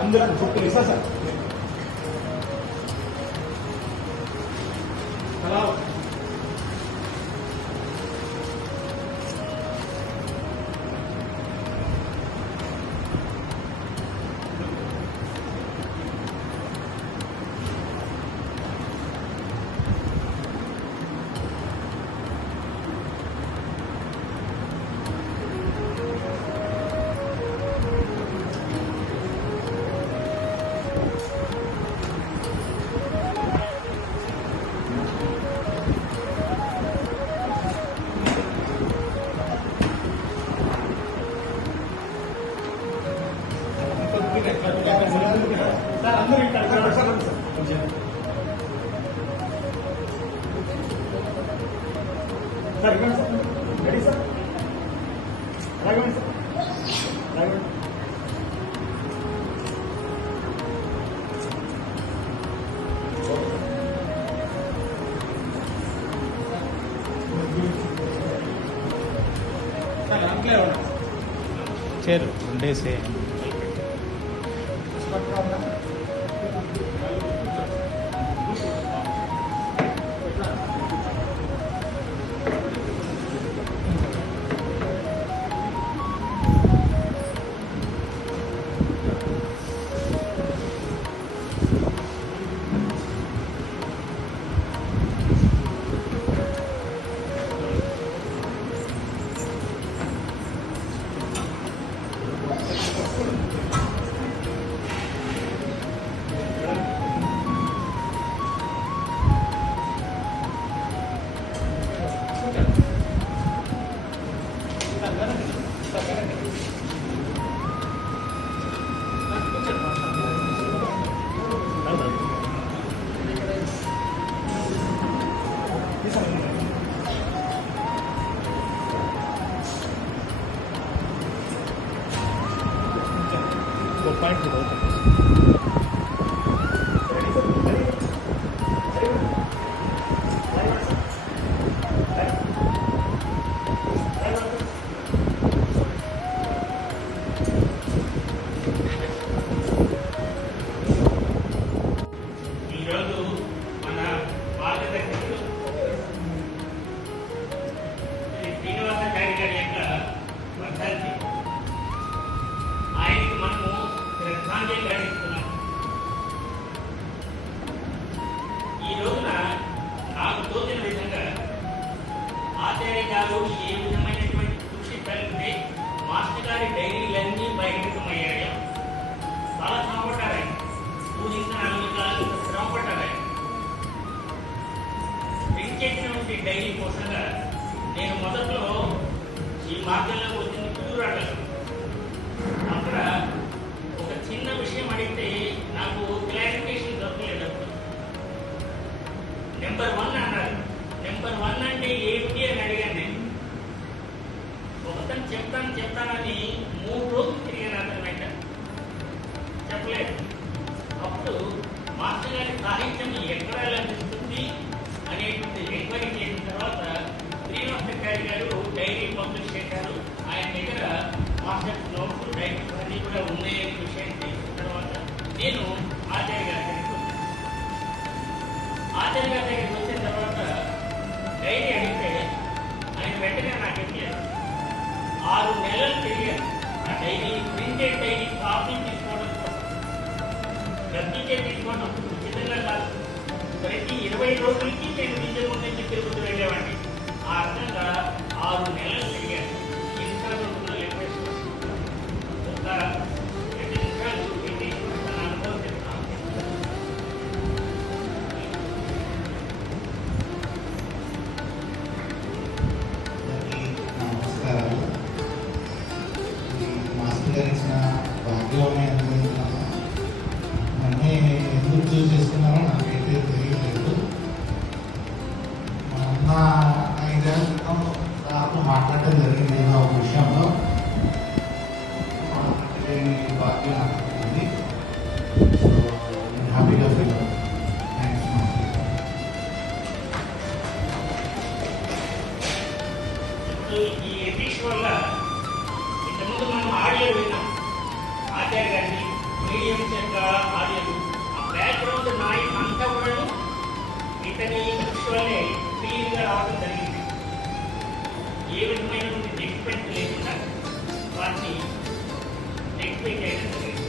అందరూ చెప్పండి sir sir hello sir అందరూ ఇక్కడ సార్ ఇవ్వండి సార్ రెడీ సార్ అలాగే సార్ అలాగే సార్ అంట్లే ఉన్నా చేరు ఉండేసే ఈరోజు మన మార్గదర్శకులు శ్రీనివాసాచారి గారి యొక్క వర్ధంతి. ఆయనకి మనము శ్రద్ధాంజలి ఘటిస్తున్నాం. ఈ రోజున నాకు తోచిన విధంగా ఆచార్య గారు ఏ విధమైనటువంటి కృషి కలిగితే మాస్టర్ గారి డైరీలన్నీ బహిర్గతమయ్యాయో చాలా శ్రమపడ్డారు. ఆయన ఊహించిన అనుమతులు శ్రమపడ్డారు. ప్రింట్ చేసినటువంటి డైరీ కోసంగా నేను మొదట్లో ఈ మార్గంలో వచ్చింది కుదురాడలేదు. అక్కడ ఒక చిన్న విషయం అడిగితే నాకు క్లారిఫికేషన్ దొరకలేదు. నెంబర్ 1 అన్నారు. నెంబర్ 1 అంటే ఏమిటి అని అడిగాను నేను. ఒకతను చెప్తానని 3 రోజులు తిరిగాను అతని వెంట, చెప్పలేదు. అప్పుడు మాస్టర్ గారి సాహిత్యం ఎక్కడ లభిస్తుంది అనేటువంటి ఎంక్వైరీ చేసిన తర్వాత శ్రీనివాసాచారి గారు డైరీ పబ్లిష్ చేశారు. ఆయన దగ్గర మాస్టర్ నోట్స్ డైరీస్ అన్నీ కూడా ఉన్నాయనే విషయం తెలిసిన తర్వాత నేను ఆచార్య గారి దగ్గరికి వచ్చాను. ఆచార్య గారి దగ్గరికి వచ్చిన తర్వాత డైరీ అడిగితే ఆయన వెంటనే నాకు ఇచ్చారు. 6 నెలలు తిరిగాను ఆ డైరీ, ప్రింటెడ్ డైరీ కాపీ తీసుకోవడం కోసం. గద్దీకే తీసుకోవడం ఉచితంగా కాదు, ప్రతి 20 రోజులకి నేను విద్య నుంచి తిరుగుతూ వెళ్ళేవాడిని. ఆ రకంగా 6 నెలలు తిరిగాను. ఇన్నిసార్లు ఒక 2 నిమిషాలు ఏంటి తన అనుభవం చెప్తాను. నమస్కారాలు. మాస్టర్ గారు ఇచ్చిన భాగ్యమే అనుకుంటున్నాను. అన్నీ ఎందుకు చూస్ చేసుకున్నారో నాకైతే తెలియలేదు. మొన్న 5 ఏళ్ల క్రితం సార్తో మాట్లాడటం జరిగింది ఏదో ఒక విషయంలో. భాగ్యం నాకు ఉంది. ఆచార్య గారిని మీడియంస్ యొక్క ఆడియో ఆ బ్యాక్గ్రౌండ్ నాయిస్ అంతా కూడా ఇతని కృషి వల్లే క్లీన్గా రావడం జరిగింది. ఏ విధమైనటువంటి నెక్స్పెక్ట్ లేకుండా వాటిని నెక్స్పెక్ట్ చేయడం జరిగింది.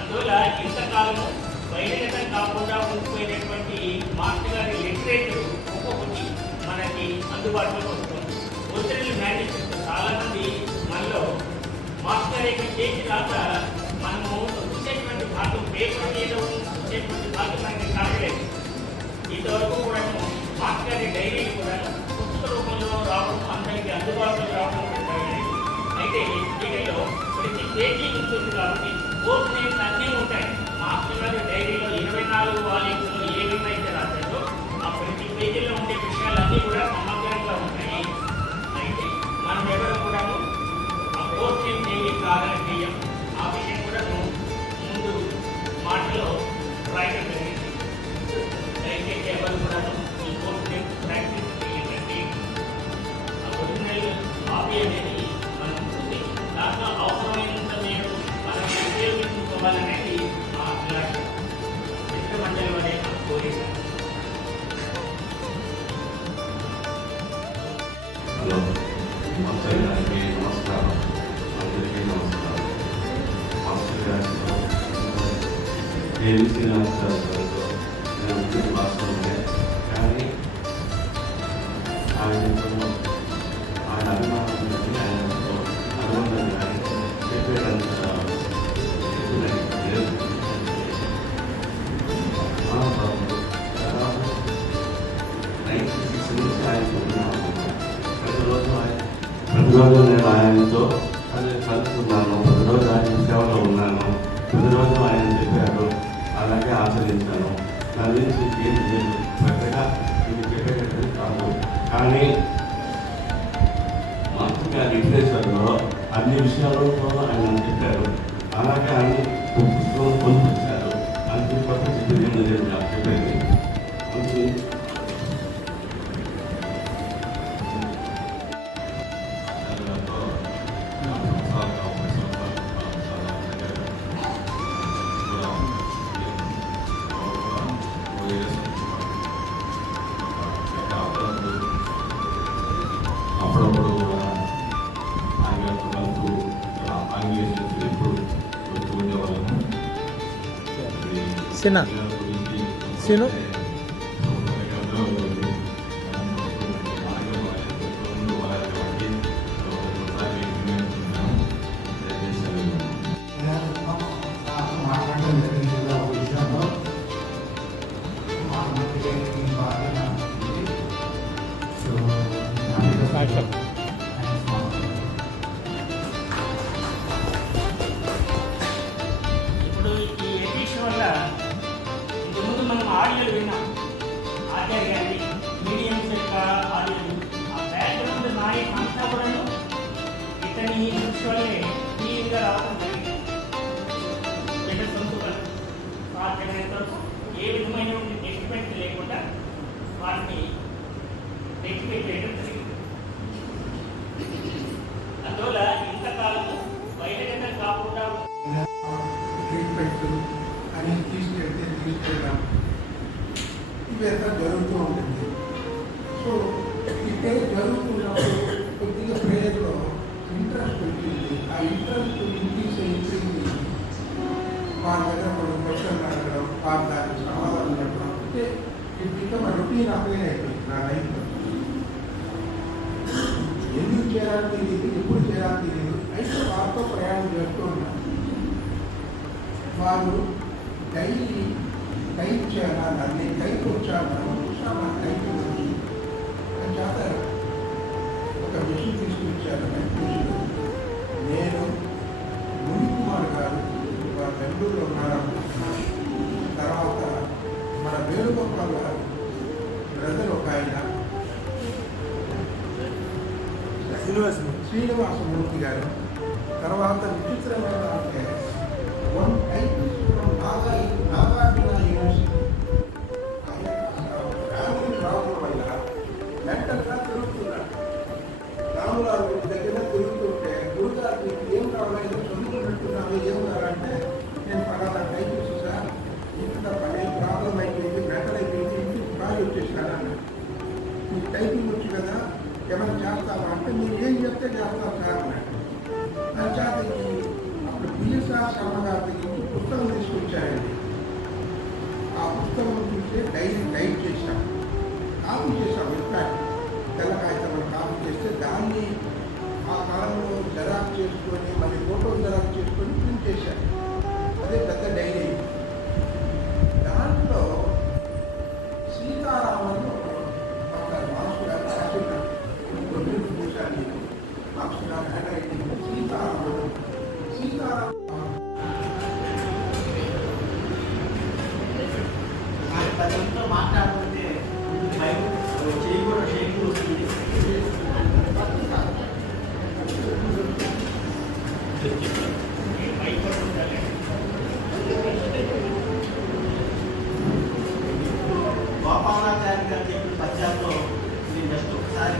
అందువల్ల ఇంతకాలము బహిరంగతం కాకుండా ఉండిపోయినటువంటి మాస్టర్ గారి లిటరేచర్ ఒక్కొక్కటి మనకి అందుబాటులోకి వస్తుంది. ఒరిజినల్ మ్యానుస్క్రిప్ట్ చాలా మంది మనలో మాస్టర్ యొక్క చేసి రాక మనము వచ్చేటువంటి భాగం పేపర్ మీద వచ్చేటువంటి భాగం మనకి కాగలేదు. ఇంతవరకు కూడా మాస్టర్ గారి డైరీలు కూడా పుస్తక రూపంలో రావడం, అందరికీ అందుబాటులో రావడం జరగలేదు. అయితే వీటిలో ప్రతి పేజీ ఉంటుంది కాబట్టి కోర్స్ నేమ్స్ అన్నీ ఉంటాయి. మాస్టర్ గారి డైరీలో 24 వాల్యూమ్స్లో ఏమేమైతే రాశారో ఆ ప్రతి పేజీలో ఉండే విషయాలన్నీ కూడా సమగ్రంగా ఉంటాయి. అయితే మనం ఎవరు కూడా ఆ కోర్స్ నేమ్ చేయి ప్రారంభ చేయం. ఆ విషయం కూడా ముందు మాటలో రాయడం జరిగింది. దయచేసి ఎవరు కూడా ఈ కోర్స్ నేమ్ ప్రాక్టీస్ చేయండి. ఆ ఒరిజినల్ కాపీ అనేది మనం ఉంటుంది. దాంట్లో అవసరమైనంత మీరు మనం ఉపయోగించుకోవాలనేది మా అభిలాష. మిత్రమండలి వరే మన కోరిక. హలో, మాస్టర్ గారికి నమస్కారం. అందరికీ నమస్కారం. మాస్టర్ గారితో నేను శ్రీనివాస్ గారితో నేను ఉద్యోగ మాస్టర్నే. కానీ ఆయనతో ఆయన అభిమానం కానీ ఆయనతో అనుబంధం కానీ చెప్పేటంత లేదు. దాదాపు 96 నుంచి ఆయనతో ఉన్నాను. ప్రతిరోజు నేను ఆయనతో కలుసుకున్నాను. ప్రతిరోజు ఆయన సేవలో ఉన్నాను. ప్రతిరోజు ఆయన చెప్పారు, అలాగే ఆచరించాను. నా గురించి ఏం లేదు, పెద్దగా ఇది చెప్పేటట్టు కాదు. కానీ మాస్టర్ గారి లిటరేచర్లో అన్ని విషయాలతో ఆయన చెప్పారు. అలాగే ఆయన పుస్తకం పొందుపరిచారు. అందుకు కొత్త చెప్పేది ఏం లేదు నాకు చెప్పేది. అప్పుడప్పుడు ఆయన కలుపు ఆంగ్లేషన్ ఎప్పుడు వస్తూ ఉండేవాళ్ళము. సీను మాట్లాడడం జరిగింది ఒక విషయంలో. మా మంత్రి బాగా ఇప్పుడు ఈ ఎడిషన్ వల్ల ఇంతకుముందు మనం ఆడియోలు విన్నాం. ఆచార్య గారి మీడియంస్ యొక్క ఆడియోలు ఆ బ్యాక్గ్రౌండ్ నాయక్ అంతా కూడా ఇతని కృషి వల్లే క్లీన్గా రావడం జరిగింది. ఇతని సొంతగా సాధ్యమైనంత వరకు ఏ విధమైనటువంటి నెక్స్పెక్ట్ లేకుండా వాటిని నెక్స్పెక్ట్ చేయడం జరిగింది. అందువల్ల ఇంతకాలము బహిరంగతం కాకుండా ట్రీట్మెంట్ అని తీసుకెళ్ళడం ఇదంతా జరుగుతూ ఉంటుంది. సో ఇదే జరుగుతున్నప్పుడు కొద్దిగా ప్రేయర్లో ఇంట్రెస్ట్ వచ్చింది. ఆ ఇంట్రెస్ట్ ఇంక్రీజ్ వాళ్ళ దగ్గర కొన్ని క్వశ్చన్లు అడగడం, వాళ్ళ దానికి సమాధానం చెప్పడం. అంటే ఇట్ బికమ్ రొటీన్ అప్లై అయిపోయింది నా లైఫ్లో. ఎందుకు చేయాలని తెలియదు, ఎప్పుడు చేయాలని తెలియదు. అయితే వాళ్ళతో ప్రయాణం చేస్తూ ఉన్నాను. వారు డైలీ టైప్ చేయాలన్నారు. నేను టైప్ వచ్చాను చూసాను. టైప్ అని చేస్తారు. ఒక మిషన్ తీసుకొచ్చారు. నేను మునికుమార్ గారు బెంగళూరులో ఉన్నారనుకుంటున్నాను. తర్వాత మన వేణుగోపాల్ గారు బ్రదర్ ఒక ఆయన శ్రీనివాసమూర్తి గారు. తర్వాత విచిత్రమైన అంటే one type Nagarjuna university family రావడం వల్ల మెంటల్గా తిరుగుతున్నాడు. రాములారు దగ్గర తిరుగుతుంటే గురుగారు ఏం కావాలని దానికి అప్పుడు పిఎస్ఆర్ శర్మ గారి దగ్గరికి పుస్తకం తీసుకొచ్చారండి. ఆ పుస్తకం చూస్తే టైప్ చేశాం, కాపీ చేశాం. ఇన్ఫాక్ట్ తెల్ల కాగితంలో కాపీ చేస్తే దాన్ని ఆ కాలంలో జెరాక్స్ చేసుకొని మళ్ళీ ఫోటో జెరాక్స్ చేసుకొని ప్రింట్ చేశారు. అదే పెద్ద డైరీ. దాంట్లో సీతారామను మాస్టర్ గారు రాసుకున్నారు. చూశాను మాస్టర్ గారు హ్యాండ్ రైటింగ్ సీతారామను. పదంతో మాట్లాడుతుంటే చేయి కూడా షేకింగ్ వస్తుంది. గోపాలాచార్య గారు చెప్పిన పద్యాల్లో ఇది జస్ట్ ఒకసారి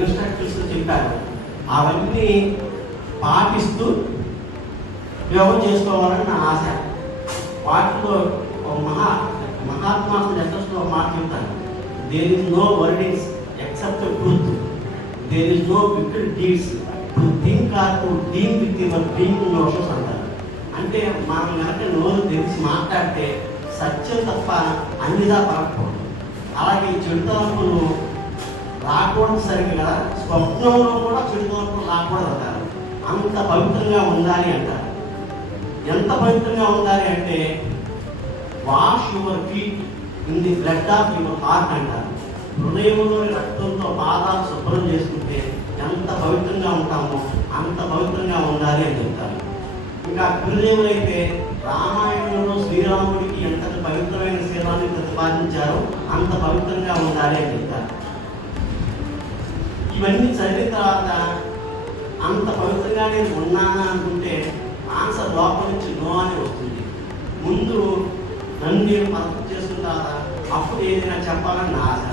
ఇన్స్ట్రక్షన్స్ చెప్పారు. అవన్నీ పాటిస్తూ యోగం చేసుకోవాలని నా ఆశ. వాటిలో మహాత్మా లెటర్స్లో మాట చెప్తాను. There is no wordings except truth, there is no wicked deeds to think or to deal with your dream notions అంటారు. అంటే మనం కనుక నోరు తెలిసి మాట్లాడితే సత్యం తప్ప అన్నిదా పరకపోవడం. అలాగే చెడు తలంపులు రాకూడదు సరిగ్గా కదా, స్వప్నంలో కూడా చెడు తలంపులు రాకూడదు అంటారు. అంత పవిత్రంగా ఉండాలి అంటారు. ఎంత పవిత్రంగా ఉండాలి అంటే wash your feet in the blood of your heart అంటారు. హృదయంలోని రక్తంతో పాదాలు శుభ్రం చేసుకుంటే ఎంత పవిత్రంగా ఉంటామో అంత పవిత్రంగా ఉండాలి అని చెప్తారు. ఇంకా గురుదేవులైతే రామాయణంలో శ్రీరాముడికి ఎంత పవిత్రమైన శీలాన్ని ప్రతిపాదించారో అంత పవిత్రంగా ఉండాలి అని చెప్తారు. ఇవన్నీ చదివిన తర్వాత అంత పవిత్రంగా నేను ఉన్నానా అనుకుంటే ఆన్సర్ లోపల నుంచి నో అని వస్తుంది. ముందు నన్ను నేను పర్ఫెక్ట్ చేసుకున్న తర్వాత అప్పుడు ఏదైనా చెప్పాలని నా ఆశ.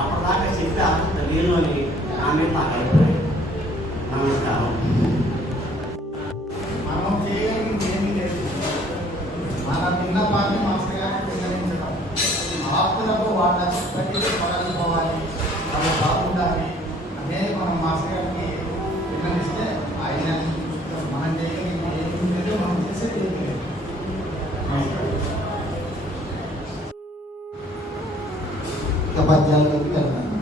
అప్పటిదాకా చెప్పే అర్హత లేదు అని నా మీద నాకు అభిప్రాయం. నమస్కారం. మనం చేయగలిగింది ఏమీ లేదు. మన విన్నపాన్ని మాస్టర్ గారికి విన్నవించడం, ఆత్మలకు వాళ్ళ ప్రతిదీ పగలిపోవాలి, వాళ్ళు బాగుండాలి అనేది మనం మాస్టర్ గారికి విన్నవిస్తే ఆయన మనం చేయగలిగింది ఏమీ లేదు, మనం చేసేది ఏమీ లేదు. పద్యాలలోకి వెళ్తాను.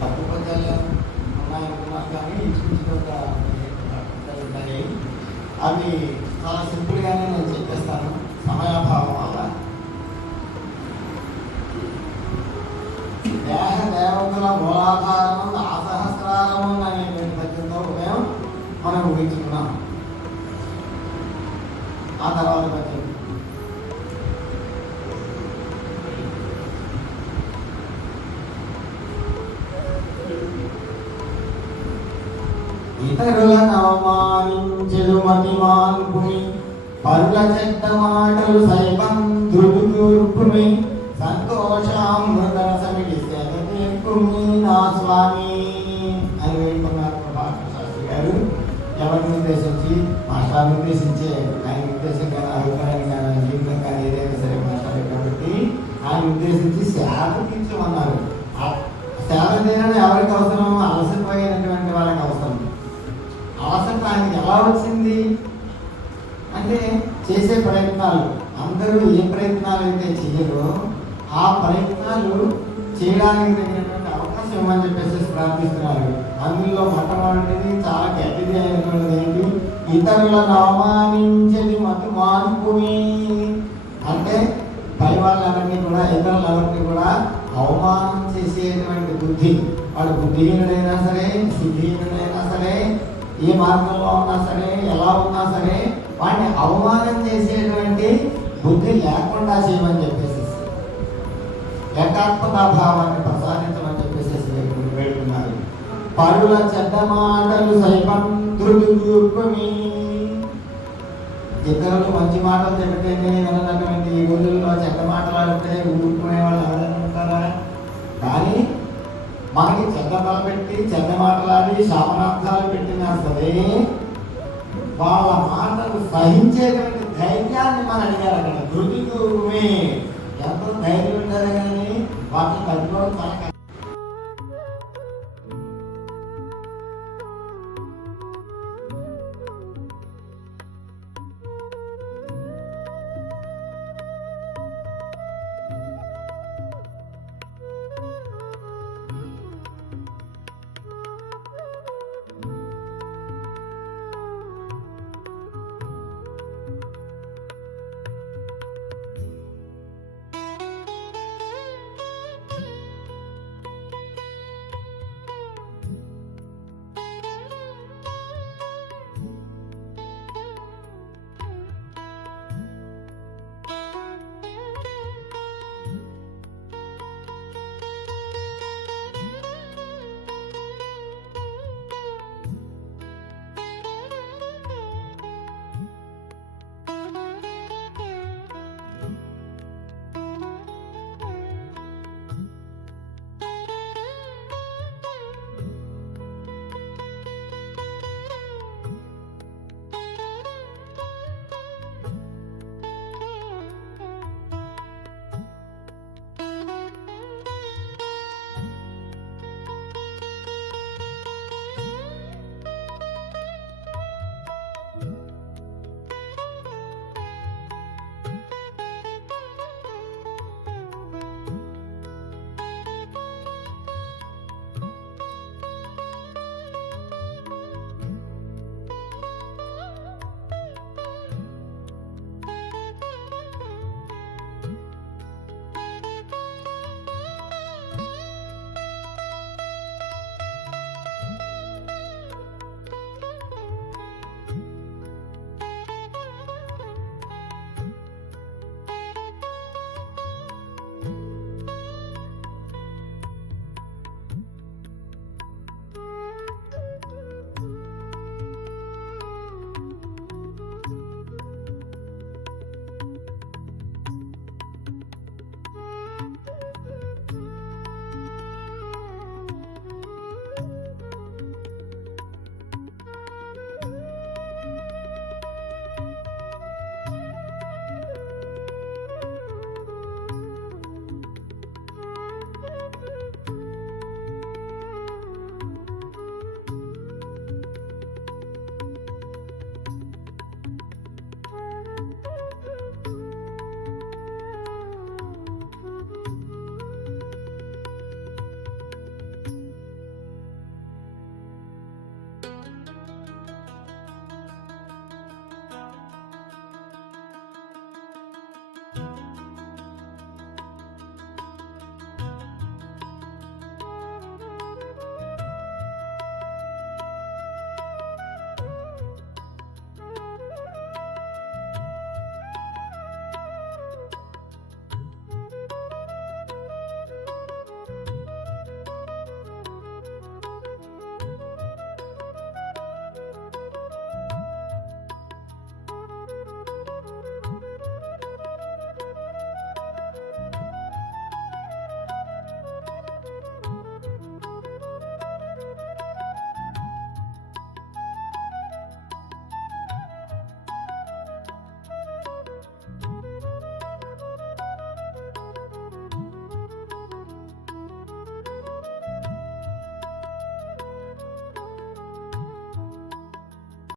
తప్పు పద్యాలు ఉన్నాయనుకున్నారు కానీ ఇంచుమించుగా ఉంటాయి. అవి చాలా సింపుల్గానే నేను చెప్పేస్తాను సమయాభావం వల్ల. దేహ దేవతల మూలాధారము అసహస్రారము అనేటువంటి పద్యంతో ఉదయం మనం ఊహించుకున్నాం. ఆ తర్వాత పద్యం ఇతరులను అవమానించెడు మతిమాన్పుని, పరుల చెడ్డ మాటలు సైతం ధృతుకూర్పుని, సంతోషామృత సమిడికుని నా స్వామి అని వేడుకున్నారు ప్రభాకర్ శాస్త్రి గారు. ఎవరిని ఉద్దేశించి? మాస్టర్ని ఉద్దేశించే. ఆయన ఉద్దేశం కానీ అభిప్రాయం కానీ జీవితం కానీ ఏదైనా సరే మాస్టర్ కాబట్టి ఆయన ఉద్దేశించి సేవ తీర్చమన్నారు. సేవ చేయడం ఎవరికి అవసరం? అలసిపోయినటువంటి వాళ్ళకి అవసరం. అవసరం ఆయనకి ఎలా వచ్చింది అంటే చేసే ప్రయత్నాలు. అందరూ ఏ ప్రయత్నాలు అయితే చేయరో ఆ ప్రయత్నాలు చేయడానికి తగినటువంటి అవకాశం ఇవ్వమని చెప్పేసి ప్రార్థిస్తున్నారు. అందులో మొట్టమొదటిది చాలా గట్టిది అయినటువంటిది ఏంటి? ఇతరులను అవమానించేది మతి మానుకుని. అంటే పై వాళ్ళెవరిని కూడా ఇతరులెవరిని కూడా అవమానం చేసేటువంటి బుద్ధి. వాడు బుద్ధిహీనుడైనా సరే సిద్ధిహీనుడైనా సరే ఏ మార్గంలో ఉన్నా సరే ఎలా ఉన్నా సరే వాడిని అవమానం చేసేటువంటి బుద్ధి లేకుండా చేయమని చెప్పేసి ఏకాత్మతా భావాన్ని ప్రసాదించమని చెప్పేసి వేడుకున్నారు. పరుల చెడ్డ మాటలు సైతం ధృతుకూర్పుని. ఇతరులు మంచి మాటలు చెబితేనే వినటువంటి ఈ రోజుల్లో చెడ్డ మాట్లాడితే ఊరుకునే వాళ్ళు మనకి చెడ్డ పెట్టి చెడ్డ మాటలాడి శాపనార్థాలు పెట్టినా సరే వాళ్ళ మాటలు సహించేటువంటి ధైర్యాన్ని మనం అడిగారు అక్కడ ధృతి గురుమే